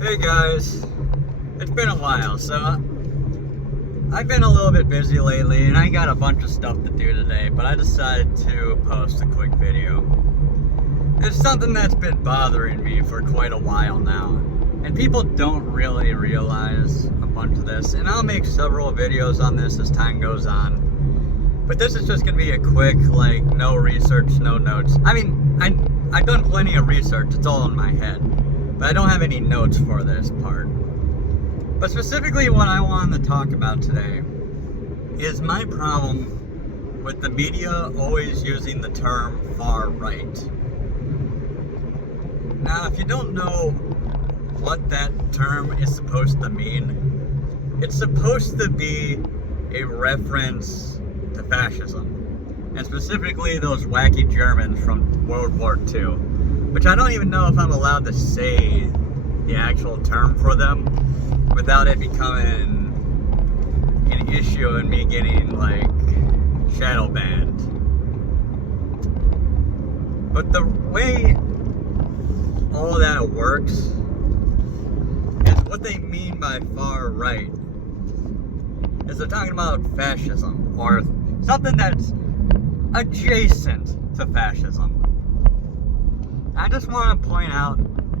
Hey guys, it's been a while, so I've been a little bit busy lately and I got a bunch of stuff to do today, but I decided to post a quick video. It's something that's been bothering me for quite a while now, and people don't really realize a bunch of this, and I'll make several videos on this as time goes on, but this is just going to be a quick, no research, no notes. I mean, I've done plenty of research, it's all in my head. But I don't have any notes for this part. But specifically what I wanted to talk about today is my problem with the media always using the term far right. Now, if you don't know what that term is supposed to mean, it's supposed to be a reference to fascism, and specifically those wacky Germans from World War II. Which I don't even know if I'm allowed to say the actual term for them without it becoming an issue and me getting, shadow banned. But the way all that works is what they mean by far right is they're talking about fascism, or something that's adjacent to fascism. I just want to point out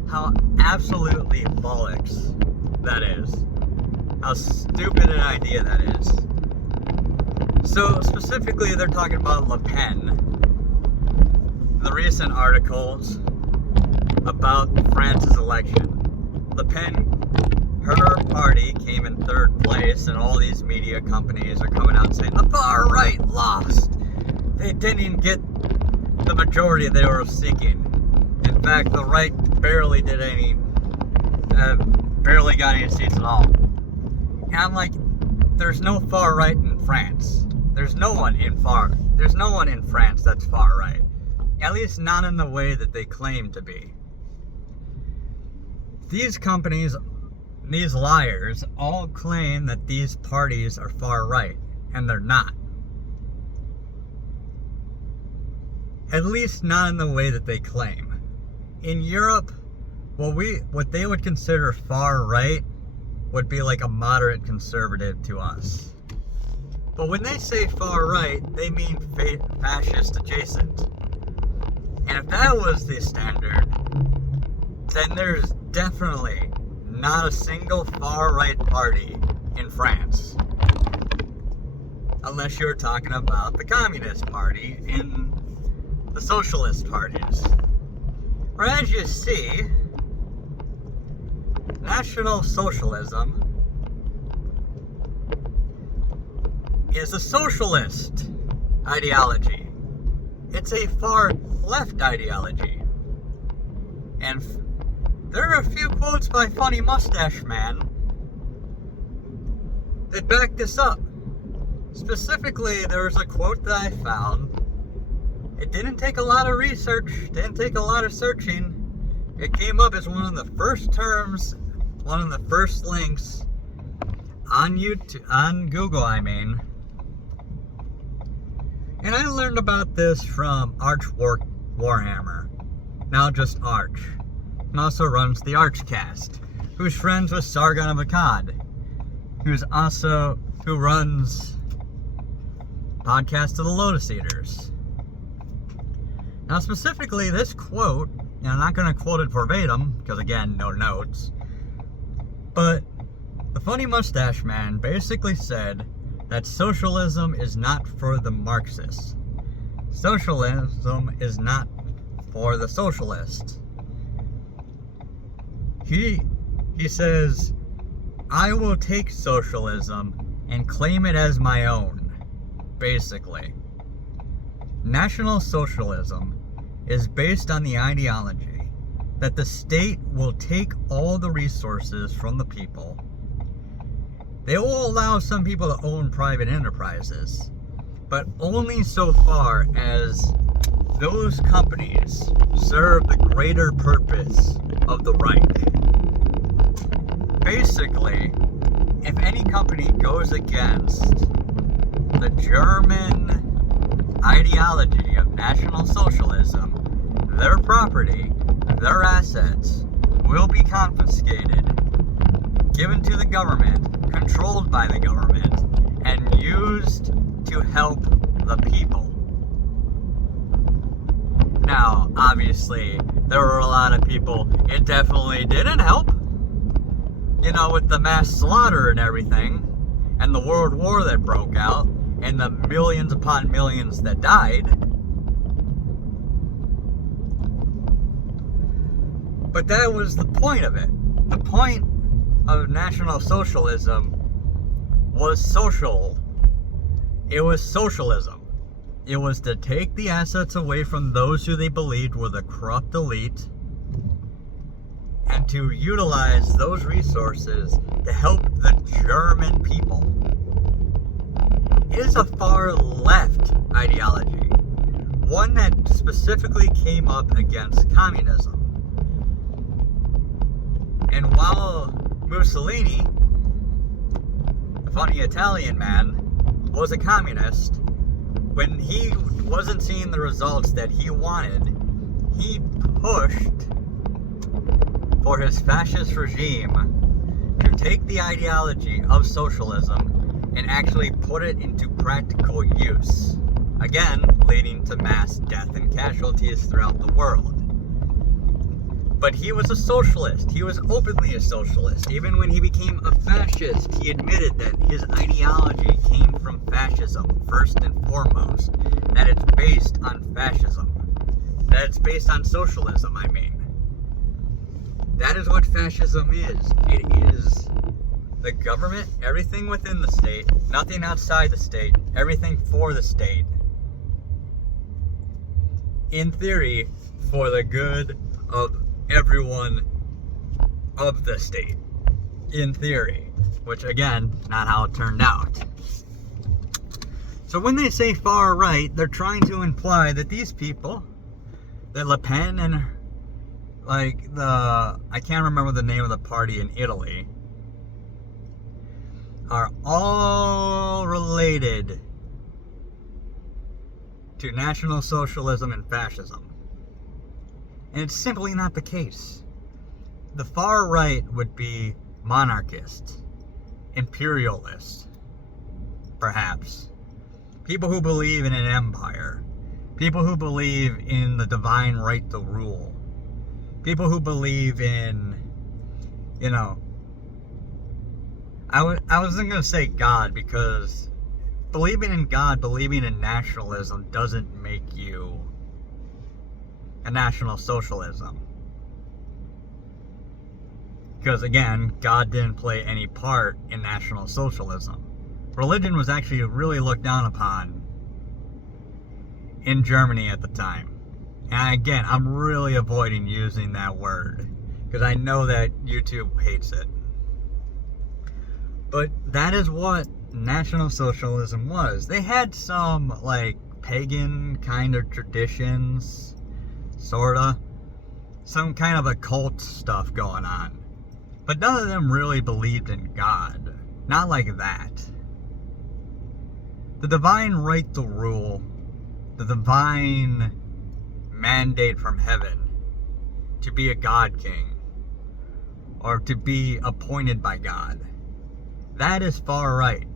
how absolutely bollocks that is. How stupid an idea that is. So specifically they're talking about Le Pen. The recent articles about France's election. Le Pen, her party came in third place, and all these media companies are coming out saying, the far right lost. They didn't even get the majority they were seeking. In fact, the right barely got any seats at all. And I'm like, there's no far right in France. There's no one in France that's far right. At least not in the way that they claim to be. These companies, these liars, all claim that these parties are far right, and they're not. At least not in the way that they claim. In Europe, what they would consider far right would be like a moderate conservative to us. But when they say far right, they mean fascist adjacent. And if that was the standard, then there's definitely not a single far right party in France. Unless you're talking about the Communist Party and the Socialist parties. Or as you see, National Socialism is a socialist ideology. It's a far left ideology. And there are a few quotes by Funny Mustache Man that back this up. Specifically, there was a quote that I found. It didn't take a lot of research, didn't take a lot of searching. It came up as one of the first terms, one of the first links on YouTube, on Google, I mean. And I learned about this from Arch Warhammer, now just Arch. And also runs the Archcast, who's friends with Sargon of Akkad, who runs Podcast of the Lotus Eaters. Now specifically this quote, and I'm not going to quote it verbatim, because again, no notes, but the Funny Mustache Man basically said that socialism is not for the Marxists. Socialism is not for the socialists. He says, I will take socialism and claim it as my own, basically. National Socialism is based on the ideology that the state will take all the resources from the people. They will allow some people to own private enterprises, but only so far as those companies serve the greater purpose of the Reich. Basically, if any company goes against the German ideology of National Socialism, their property, their assets will be confiscated, given to the government, controlled by the government, and used to help the people. Now, obviously, there were a lot of people it definitely didn't help. You know, with the mass slaughter and everything, and the World War that broke out, and the millions upon millions that died. But that was the point of it. The point of National Socialism was social. It was socialism. It was to take the assets away from those who they believed were the corrupt elite, and to utilize those resources to help the German people. It is a far left ideology, one that specifically came up against communism. And while Mussolini, the funny Italian man, was a communist, when he wasn't seeing the results that he wanted, he pushed for his fascist regime to take the ideology of socialism and actually put it into practical use. Again, leading to mass death and casualties throughout the world. But he was a socialist. He was openly a socialist. Even when he became a fascist, he admitted that his ideology came from fascism, first and foremost. That it's based on fascism. That it's based on socialism, I mean. That is what fascism is. It is the government, everything within the state, nothing outside the state, everything for the state. In theory, for the good of everyone of the state. In theory. Which, again, not how it turned out. So when they say far right, they're trying to imply that these people, that Le Pen and I can't remember the name of the party in Italy, are all related to National Socialism and fascism. And it's simply not the case. The far right would be monarchists, imperialists, perhaps. People who believe in an empire. People who believe in the divine right to rule. People who believe in, I wasn't going to say God, because believing in God, believing in nationalism doesn't make you a National Socialism. Because again, God didn't play any part in National Socialism. Religion was actually really looked down upon in Germany at the time. And again, I'm really avoiding using that word, because I know that YouTube hates it. But that is what National Socialism was. They had some, pagan kind of traditions, sorta. Some kind of occult stuff going on. But none of them really believed in God. Not like that. The divine right to rule, the divine mandate from heaven to be a God king, or to be appointed by God, that is far right.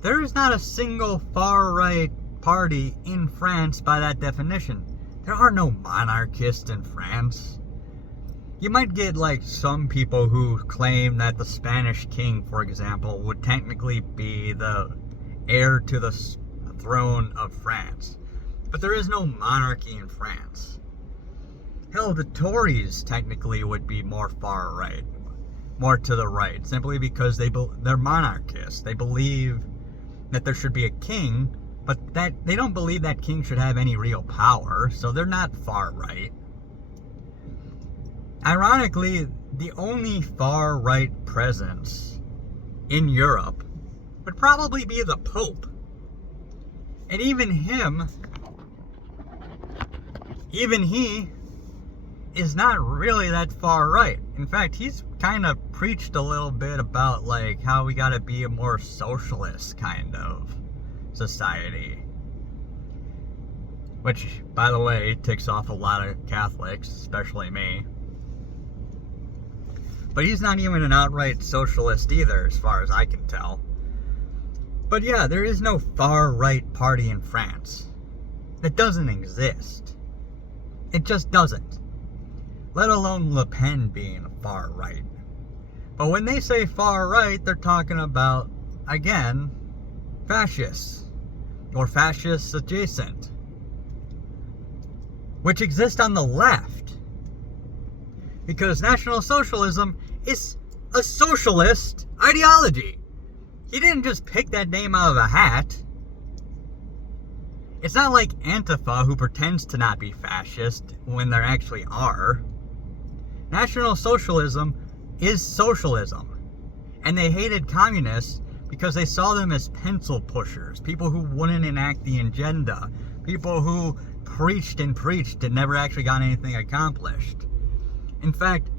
There is not a single far right party in France by that definition. There are no monarchists in France. You might get some people who claim that the Spanish king, for example, would technically be the heir to the throne of France. But there is no monarchy in France. Hell, the Tories technically would be more far right, more to the right, simply because they're monarchists. They believe that there should be a king, but that they don't believe that king should have any real power, so they're not far right. Ironically, the only far right presence in Europe would probably be the Pope. And even he is not really that far right. In fact, he's kind of preached a little bit about how we gotta be a more socialist kind of society. Which, by the way, ticks off a lot of Catholics, especially me. But he's not even an outright socialist either, as far as I can tell. But yeah, there is no far-right party in France. It doesn't exist. It just doesn't. Let alone Le Pen being far-right. But when they say far-right, they're talking about, again, fascists. Or fascists adjacent. Which exist on the left. Because National Socialism is a socialist ideology. He didn't just pick that name out of a hat. It's not like Antifa, who pretends to not be fascist when they actually are. National Socialism is socialism. And they hated communists because they saw them as pencil pushers. People who wouldn't enact the agenda. People who preached and never actually got anything accomplished. In fact,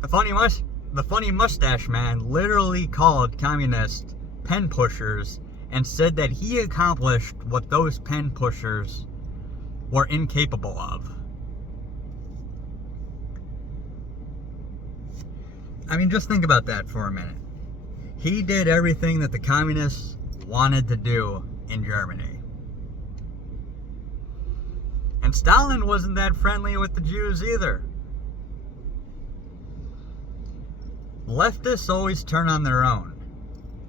the funny mustache man literally called communists pen pushers and said that he accomplished what those pen pushers were incapable of. I mean, just think about that for a minute. He did everything that the communists wanted to do in Germany. And Stalin wasn't that friendly with the Jews either. Leftists always turn on their own.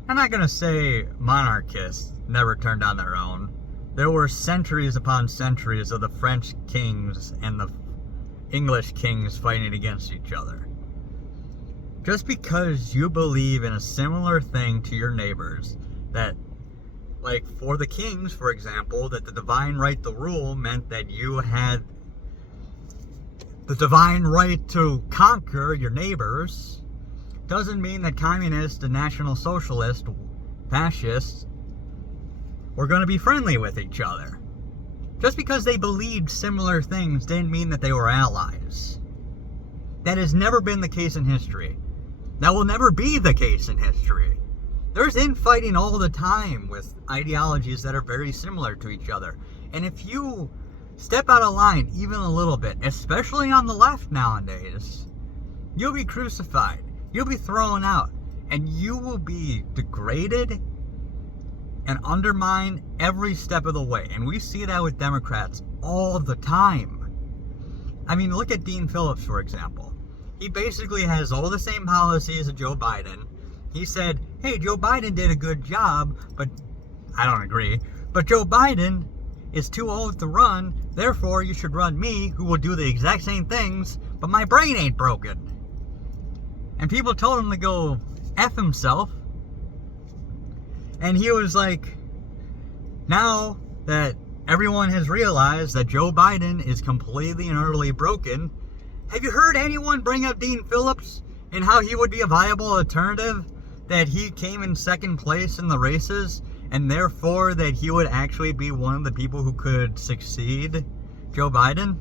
I'm not going to say monarchists never turned on their own. There were centuries upon centuries of the French kings and the English kings fighting against each other. Just because you believe in a similar thing to your neighbors, that, like for the kings, for example, that the divine right to rule meant that you had the divine right to conquer your neighbors, doesn't mean that communists and National Socialists, fascists, were going to be friendly with each other. Just because they believed similar things didn't mean that they were allies. That has never been the case in history. That will never be the case in history. There's infighting all the time with ideologies that are very similar to each other. And if you step out of line even a little bit, especially on the left nowadays, you'll be crucified. You'll be thrown out, and you will be degraded and undermined every step of the way. And we see that with Democrats all the time. I mean, look at Dean Phillips, for example. He basically has all the same policies as Joe Biden. He said, hey, Joe Biden did a good job, but I don't agree. But Joe Biden is too old to run, therefore you should run me, who will do the exact same things, but my brain ain't broken. And people told him to go F himself. And he was like, now that everyone has realized that Joe Biden is completely and utterly broken, have you heard anyone bring up Dean Phillips and how he would be a viable alternative? That he came in second place in the races, and therefore that he would actually be one of the people who could succeed Joe Biden?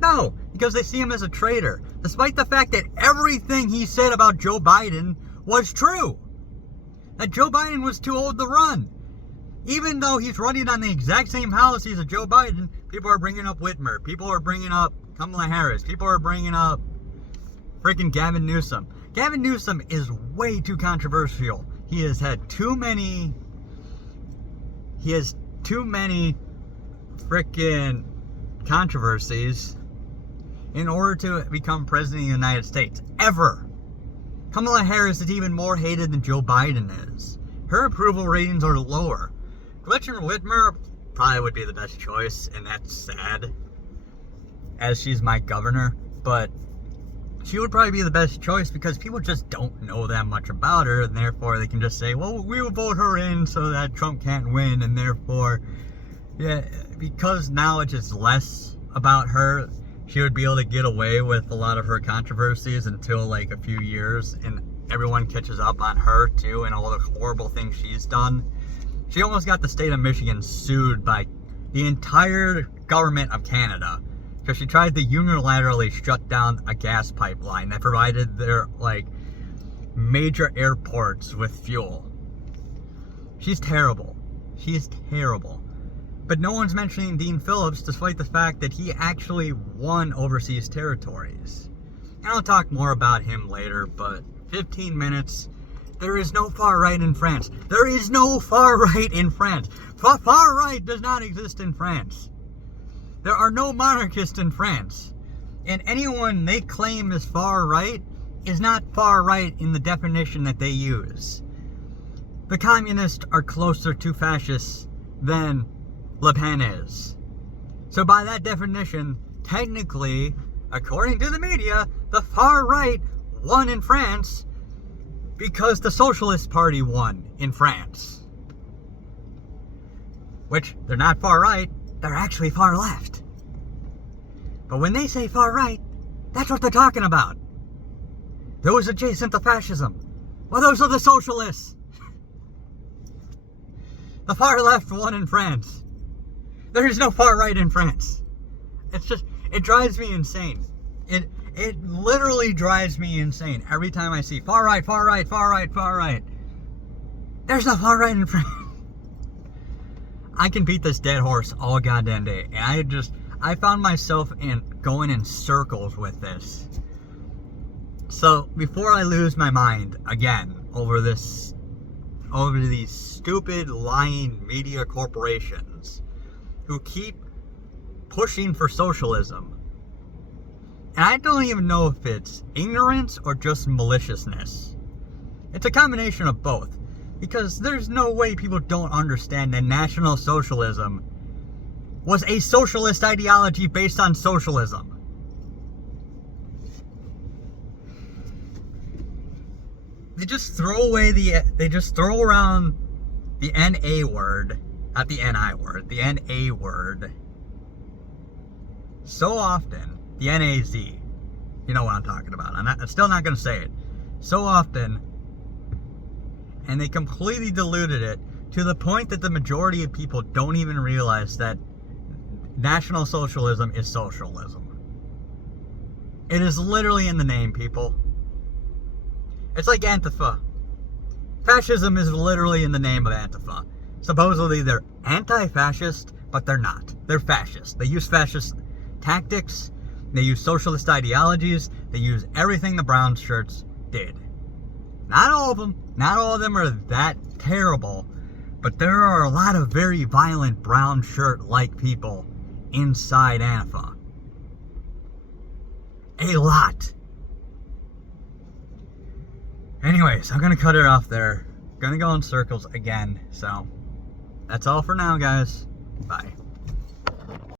No, because they see him as a traitor, despite the fact that everything he said about Joe Biden was true. That Joe Biden was too old to run. Even though he's running on the exact same policies as Joe Biden, people are bringing up Whitmer. People are bringing up Kamala Harris. People are bringing up freaking Gavin Newsom. Gavin Newsom is way too controversial. He has too many freaking controversies in order to become president of the United States. Ever. Kamala Harris is even more hated than Joe Biden is. Her approval ratings are lower. Gretchen Whitmer probably would be the best choice, and that's sad, as she's my governor, but she would probably be the best choice because people just don't know that much about her, and therefore they can just say, well, we will vote her in so that Trump can't win, and therefore, yeah, because now it's just less about her, she would be able to get away with a lot of her controversies until like a few years, and everyone catches up on her too, and all the horrible things she's done. She almost got the state of Michigan sued by the entire government of Canada because she tried to unilaterally shut down a gas pipeline that provided their like major airports with fuel. She's terrible. She's terrible. But no one's mentioning Dean Phillips, despite the fact that he actually won overseas territories. And I'll talk more about him later, but 15 minutes. There is no far right in France. There is no far right in France. Far right does not exist in France. There are no monarchists in France. And anyone they claim is far right is not far right in the definition that they use. The communists are closer to fascists than Le Pen is. So by that definition, technically, according to the media, the far right won in France because the Socialist Party won in France. Which, they're not far right, they're actually far left. But when they say far right, that's what they're talking about. Those adjacent to fascism. Well, those are the socialists. The far left won in France. There is no far right in France. It's just, it drives me insane. It literally drives me insane every time I see far right, far right, far right, far right. There's no far right in France. I can beat this dead horse all goddamn day. And I found myself going in circles with this. So before I lose my mind again over these stupid lying media corporations who keep pushing for socialism, and I don't even know if it's ignorance or just maliciousness. It's a combination of both, because there's no way people don't understand that National Socialism was a socialist ideology based on socialism. They just throw around the NA word, not the NI word, the NA word so often, the NAZ, you know what I'm talking about. I'm still not going to say it. So often, and they completely diluted it to the point that the majority of people don't even realize that National Socialism is socialism. It is literally in the name, people. It's like Antifa. Fascism is literally in the name of Antifa. Supposedly they're anti-fascist, but they're not. They're fascist. They use fascist tactics. They use socialist ideologies. They use everything the brown shirts did. Not all of them. Not all of them are that terrible. But there are a lot of very violent brown shirt-like people inside Antifa. A lot. Anyways, I'm going to cut it off there. Going to go in circles again. So, that's all for now, guys. Bye.